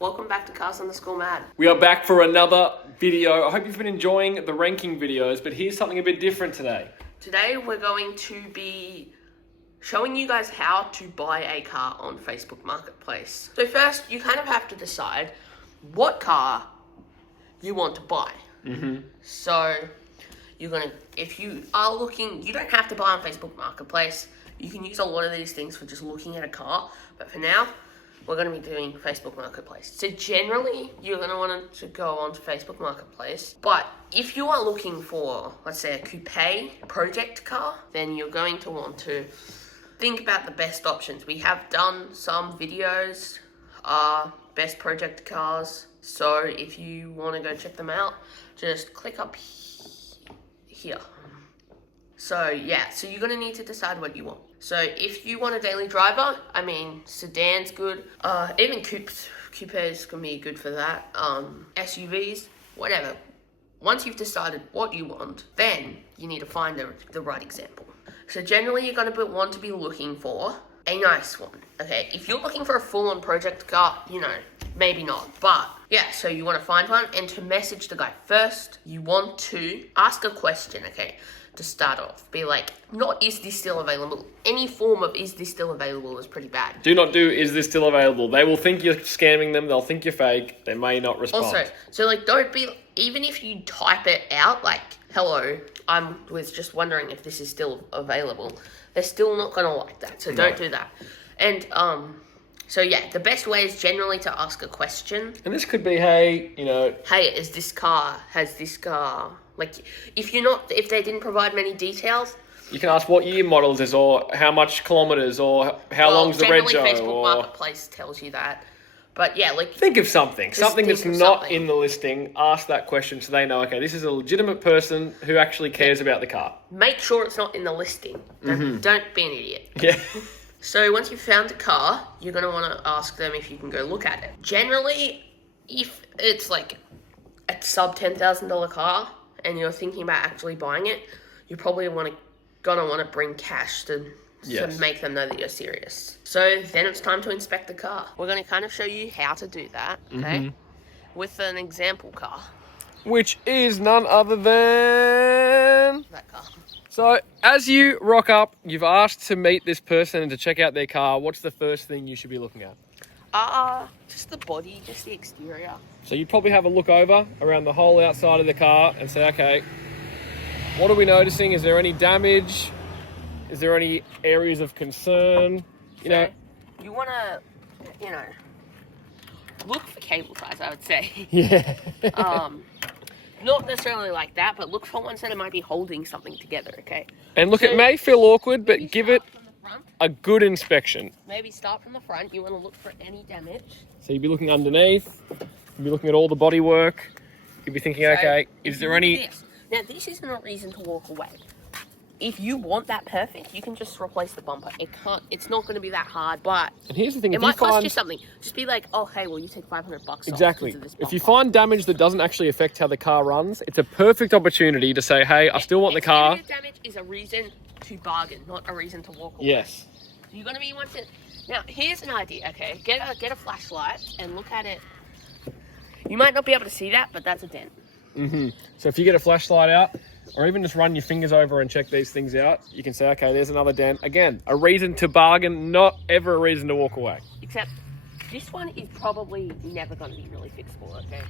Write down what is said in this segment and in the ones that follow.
Welcome back to Cars Underscore Mad. We are back for another video. I hope you've been enjoying the ranking videos, but here's something a bit different today. Today we're going to be showing you guys how to buy a car on Facebook Marketplace. So first, you kind of have to decide what car you want to buy. So if you are looking, you don't have to buy on Facebook Marketplace. You can use a lot of these things for just looking at a car, but for now, we're going to be doing Facebook Marketplace. So generally, you're going to want to go onto Facebook Marketplace. But if you are looking for, let's say, a coupe project car, then you're going to want to think about the best options. We have done some videos, best project cars. So if you want to go check them out, just click up here. So yeah, so you're going to need to decide what you want. So if you want a daily driver, I mean, sedan's good. Even coupes can be good for that. SUVs, whatever. Once you've decided what you want, then you need to find the right example. So generally, you're going to want to be looking for a nice one. Okay, if you're looking for a full-on project car, maybe not. But yeah, so you want to find one, and to message the guy first, you want to ask a question, okay? To start off, be like, not is this still available? Any form of is this still available is pretty bad. Do not do is this still available. They will think you're scamming them. They'll think you're fake. They may not respond. Also, so don't be, even if you type it out, like, hello, I was just wondering if this is still available, they're still not going to like that. So don't do that. And, so yeah, the best way is generally to ask a question. And this could be, hey, hey, has this car, like, if they didn't provide many details, you can ask what year models is, or how much kilometers, or how long's the rego. Generally, Facebook Marketplace tells you that. But yeah, like, think of something that's not in the listing. Ask that question so they know, okay, this is a legitimate person who actually cares about the car. Make sure it's not in the listing. Don't be an idiot. Yeah. So once you've found the car, you're going to want to ask them if you can go look at it. Generally, if it's like a sub $10,000 car and you're thinking about actually buying it, you probably gonna want to bring cash to make them know that you're serious. So then it's time to inspect the car. We're going to kind of show you how to do that, okay? With an example car. Which is none other than That car. So, as you rock up, you've asked to meet this person and to check out their car. What's the first thing you should be looking at? Just the body, just the exterior. So you'd probably have a look over around the whole outside of the car and say, okay, what are we noticing? Is there any damage? Is there any areas of concern? You want to, look for cable ties, I would say. Yeah. Not necessarily like that, but look for ones that might be holding something together, okay? And look, it may feel awkward, but give it a good inspection. Maybe start from the front. You want to look for any damage. So you'd be looking underneath. You'd be looking at all the bodywork. You'd be thinking, okay, is there any... Now, this isn't a reason to walk away. If you want that perfect, you can just replace the bumper. It's not going to be that hard, but and here's the thing, it might cost you something. Just be like, oh, hey, well, you take $500 Exactly. off this if you find damage that doesn't actually affect how the car runs, it's a perfect opportunity to say, hey, I still want the car. Damage is a reason to bargain, not a reason to walk away. Yes. You're going to be wanting... Now, here's an idea, okay? Get a flashlight and look at it. You might not be able to see that, but that's a dent. So if you get a flashlight out, or even just run your fingers over and check these things out, you can say, okay, there's another dent. Again, a reason to bargain, not ever a reason to walk away. Except this one is probably never going to be really fixable, okay?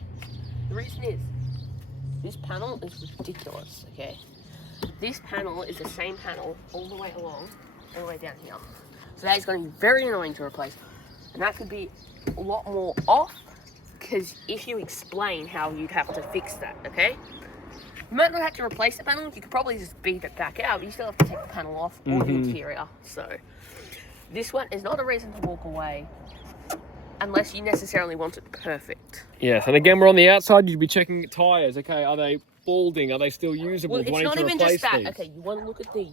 The reason is, this panel is ridiculous, okay? This panel is the same panel all the way along, all the way down here. So that is going to be very annoying to replace. And that could be a lot more off, because if you explain how you'd have to fix that, okay? You might not have to replace the panel. You could probably just beat it back out, but you still have to take the panel off or the interior. So this one is not a reason to walk away unless you necessarily want it perfect. Yes, and again, we're on the outside. You'd be checking tyres. Okay, are they balding? Are they still usable? Well, it's not even just that. Okay, you want to look at the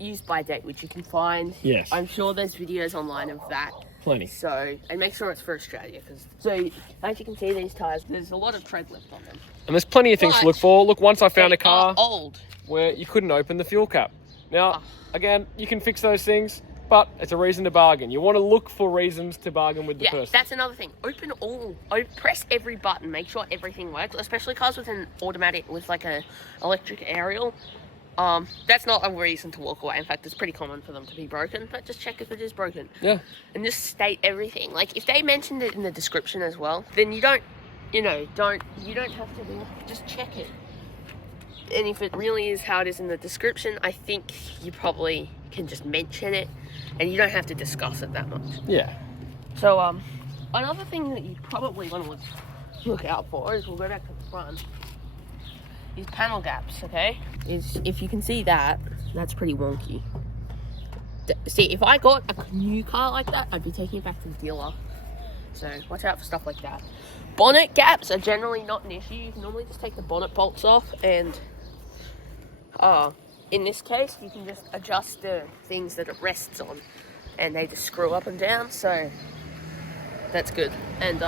use by date, which you can find. Yes. I'm sure there's videos online of that. Plenty. So, and make sure it's for Australia, so as you can see, these tyres, there's a lot of tread left on them. And there's plenty of things to look for. Look, once I found a car old where you couldn't open the fuel cap. Now, again, you can fix those things. but it's a reason to bargain. You want to look for reasons to bargain with the Yeah, person. that's another thing. Press every button, make sure everything works, especially cars with an automatic, with like a electric aerial. That's not a reason to walk away. In fact, it's pretty common for them to be broken, but just check if it is broken. Yeah. And just state everything. Like, if they mentioned it in the description as well, then you don't have to just check it. And if it really is how it is in the description, I think you probably can just mention it, and you don't have to discuss it that much. Yeah. So, another thing that you probably want to look out for is, we'll go back to the front, is panel gaps, okay? If you can see that, that's pretty wonky. See, if I got a new car like that, I'd be taking it back to the dealer. So, watch out for stuff like that. Bonnet gaps are generally not an issue. You can normally just take the bonnet bolts off, and in this case, you can just adjust the things that it rests on, and they just screw up and down, so that's good. And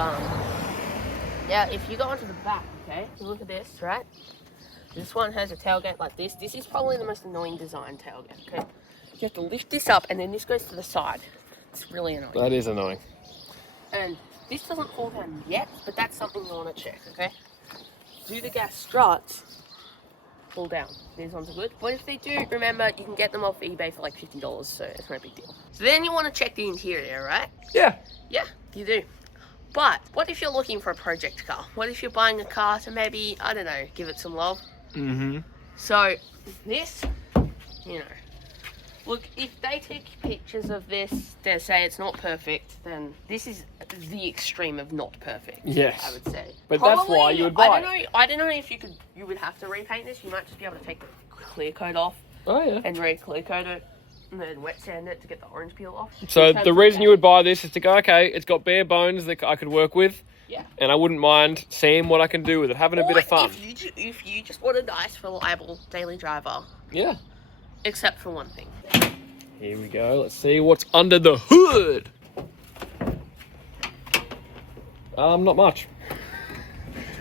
yeah, if you go onto the back, okay, you look at this, right? This one has a tailgate like this. This is probably the most annoying design tailgate, okay? You have to lift this up, and then this goes to the side. It's really annoying. That is annoying. And this doesn't fall down yet, but that's something you want to check, okay? Do the gas struts fall down? These ones are good. But if they do, remember, you can get them off eBay for like $50, so it's no big deal. So then you want to check the interior, right? Yeah. Yeah, you do. But what if you're looking for a project car? What if you're buying a car to maybe, I don't know, give it some love? Mm-hmm. So this, look, if they take pictures of this, they say it's not perfect, then this is the extreme of not perfect. Yes. I would say. But that's why you would buy it. I don't know if you would have to repaint this. You might just be able to take the clear coat off. Oh, yeah. And re-clear coat it, and then wet sand it to get the orange peel off. So the reason you would buy this is to go, okay, it's got bare bones that I could work with. Yeah. And I wouldn't mind seeing what I can do with it, having a bit of fun. If you just want a nice, reliable daily driver. Yeah. Except for one thing. Here we go. Let's see what's under the hood. Not much.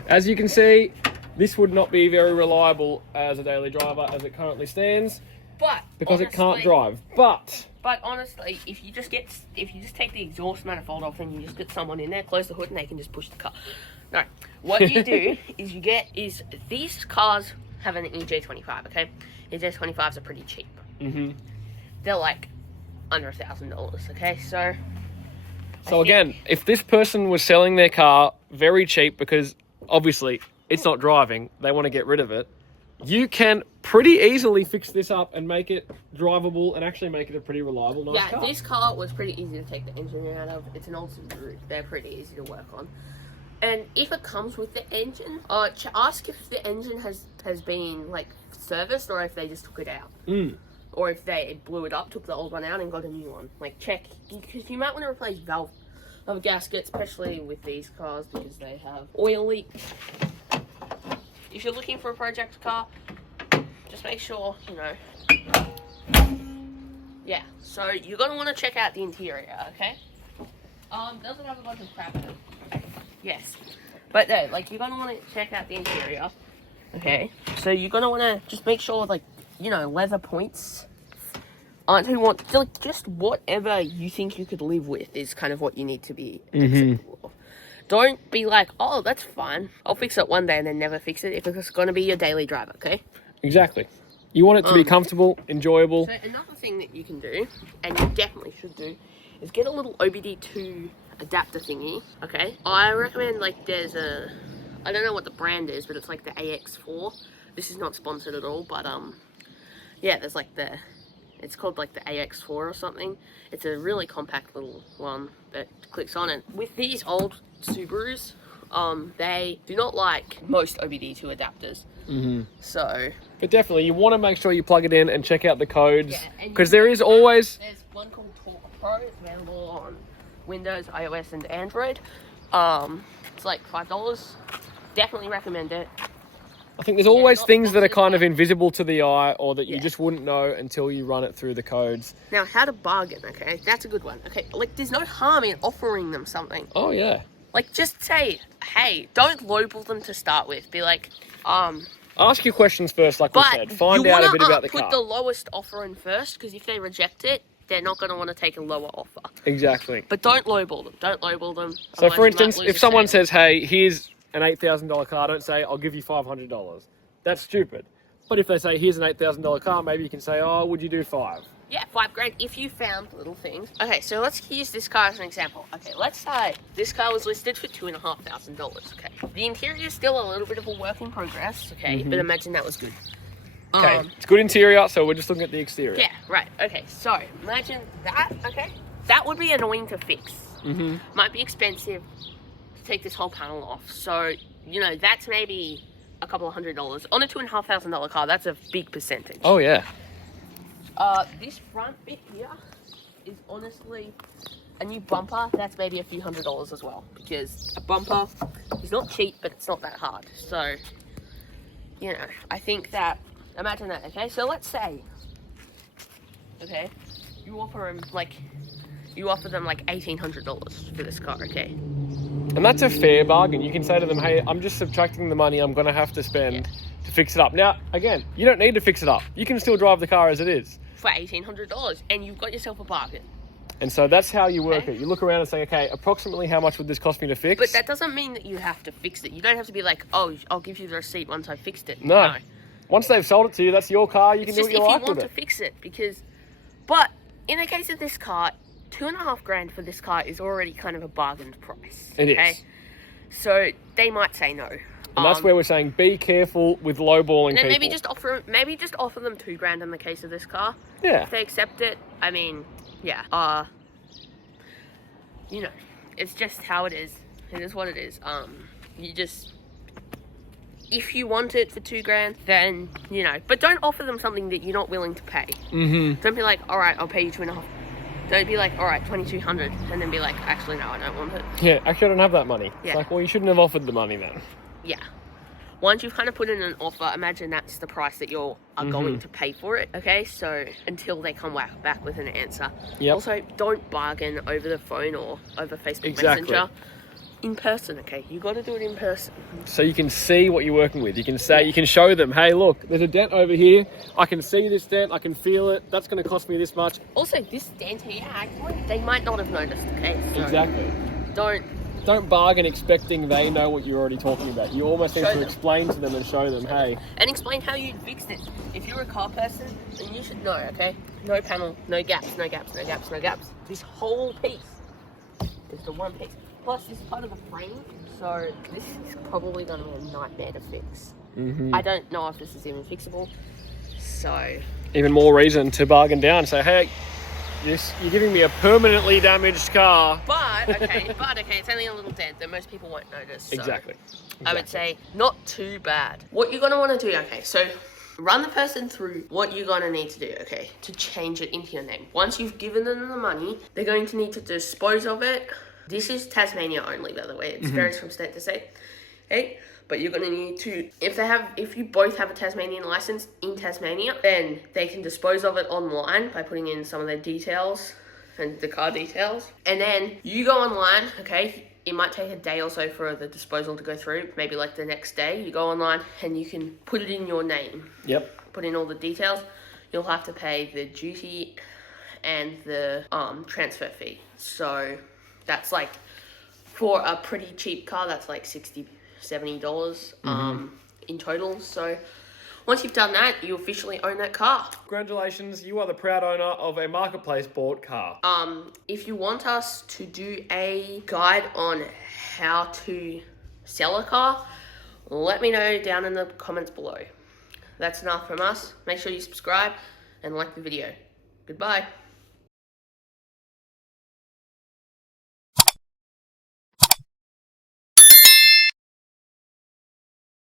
As you can see, this would not be very reliable as a daily driver as it currently stands, But because it can't drive. But honestly, if you just take the exhaust manifold off and you just get someone in there, close the hood, and they can just push the car. No, what you do is these cars have an EJ25. Okay, EJ25s are pretty cheap. Mm-hmm. They're like under $1,000. Okay, so again, if this person was selling their car very cheap because obviously it's not driving, they want to get rid of it, you can pretty easily fix this up and make it drivable and actually make it a pretty reliable, nice car. Yeah, this car was pretty easy to take the engine out of. It's an old Subaru. They're pretty easy to work on. And if it comes with the engine, ask if the engine has been like serviced or if they just took it out. Or if they blew it up, took the old one out and got a new one. Like, check, because you might want to replace valve gaskets, especially with these cars because they have oil leaks. If you're looking for a project car, just make sure, yeah, so you're going to want to check out the interior, okay? Does it have a bunch of crap in it? Yes. But no, like, you're going to want to check out the interior, okay? So you're going to want to just make sure, like, leather points aren't who want, like, just whatever you think you could live with is kind of what you need to be acceptable of. Don't be like, oh, that's fine, I'll fix it one day and then never fix it if it's going to be your daily driver, okay? Exactly. You want it to be comfortable, enjoyable. So another thing that you can do, and you definitely should do, is get a little OBD2 adapter thingy, okay? I recommend, like, there's I don't know what the brand is, but it's like the AX4. This is not sponsored at all, but, yeah, there's like it's called like the AX4 or something. It's a really compact little one that clicks on it. With these old Subarus, they do not like most OBD2 adapters. Mm-hmm. So, but definitely, you want to make sure you plug it in and check out the codes, because there is always... There's one called Talk Pro. It's available on Windows, iOS, and Android. It's like $5. Definitely recommend it. I think there's always things that are kind of invisible to the eye or that you just wouldn't know until you run it through the codes. Now, how to bargain, okay? That's a good one. Okay, like, there's no harm in offering them something. Oh, yeah. Like, just say, hey, don't lowball them to start with. Be like, Ask your questions first, like we said. Find out a bit about the car. Put the lowest offer in first, because if they reject it, they're not going to want to take a lower offer. Exactly. But don't lowball them. Don't lowball them. So, otherwise for you might instance, lose if a someone sale. says, hey, here's an $8,000 car, don't say, I'll give you $500. That's stupid. But if they say, here's an $8,000 car, maybe you can say, oh, would you do $5,000? Yeah, $5,000 if you found little things. Okay, so let's use this car as an example. Okay, let's say this car was listed for $2,500. Okay, the interior is still a little bit of a work in progress. Okay, but imagine that was good. Okay, it's good interior, so we're just looking at the exterior. Yeah, right. Okay, so imagine that. Okay, that would be annoying to fix. Might be expensive to take this whole panel off. So that's maybe a couple of $100 on a $2,500 car. That's a big percentage. Oh, yeah. This front bit here is honestly a new bumper. That's maybe a few $100s as well, because a bumper is not cheap, but it's not that hard. So, I think that, imagine that, okay? So let's say, okay, you offer them like $1,800 for this car, okay? And that's a fair bargain. You can say to them, hey, I'm just subtracting the money I'm going to have to spend to fix it up. Now, again, you don't need to fix it up. You can still drive the car as it is. For $1,800, and you've got yourself a bargain. And so that's how you work it. You look around and say, okay, approximately how much would this cost me to fix? But that doesn't mean that you have to fix it. You don't have to be like, oh, I'll give you the receipt once I fixed it. No. Once they've sold it to you, that's your car. You can It's do just what you if like you want with to it. fix it, but in the case of this car, $2,500 for this car is already kind of a bargained price. It is. So they might say no. And that's where we're saying be careful with lowballing and then people. maybe just offer them $2,000 in the case of this car. Yeah. If they accept it, I mean, yeah. It's just how it is. It is what it is. If you want it for $2,000, then but don't offer them something that you're not willing to pay. Don't be like, all right, I'll pay you $2,500. Don't be like, all right, $2,200, and then be like, actually, no, I don't want it. Yeah, actually, I don't have that money. Yeah. It's like, well, you shouldn't have offered the money then. Yeah. Once you've kind of put in an offer, imagine that's the price that you are going to pay for it, okay? So until they come back with an answer. Yep. Also, don't bargain over the phone or over Facebook Exactly. Messenger. In person, okay? You got to do it in person. So you can see what you're working with. You can say, you can show them, hey, look, there's a dent over here. I can see this dent. I can feel it. That's going to cost me this much. Also, this dent here, they might not have noticed, okay? So Exactly. Don't bargain expecting they know what you're already talking about. You almost need Show to them. explain to them and show them, hey. And explain how you'd fix it. If you're a car person, then you should know, okay? No panel, no gaps, no gaps, no gaps, no gaps. This whole piece is the one piece. Plus, this is part of the frame, so this is probably going to be a nightmare to fix. I don't know if this is even fixable, so... Even more reason to bargain down and say, hey, you're giving me a permanently damaged car. But, okay, it's only a little dent that most people won't notice. So Exactly. I would say not too bad. What you're going to want to do, okay, so run the person through what you're going to need to do, okay, to change it into your name. Once you've given them the money, they're going to need to dispose of it. This is Tasmania only, by the way. It varies from state to state. Okay? But you're going to need to, if you both have a Tasmanian license in Tasmania, then they can dispose of it online by putting in some of their details and the car details. And then you go online, okay? It might take a day or so for the disposal to go through. Maybe like the next day, you go online and you can put it in your name. Yep. Put in all the details. You'll have to pay the duty and the transfer fee. So that's like, for a pretty cheap car, that's like $60, $70 in total. So once you've done that, you officially own that car. Congratulations, you are the proud owner of a marketplace bought car. If you want us to do a guide on how to sell a car, let me know down in the comments below. That's enough from us. Make sure you subscribe and like the video. Goodbye.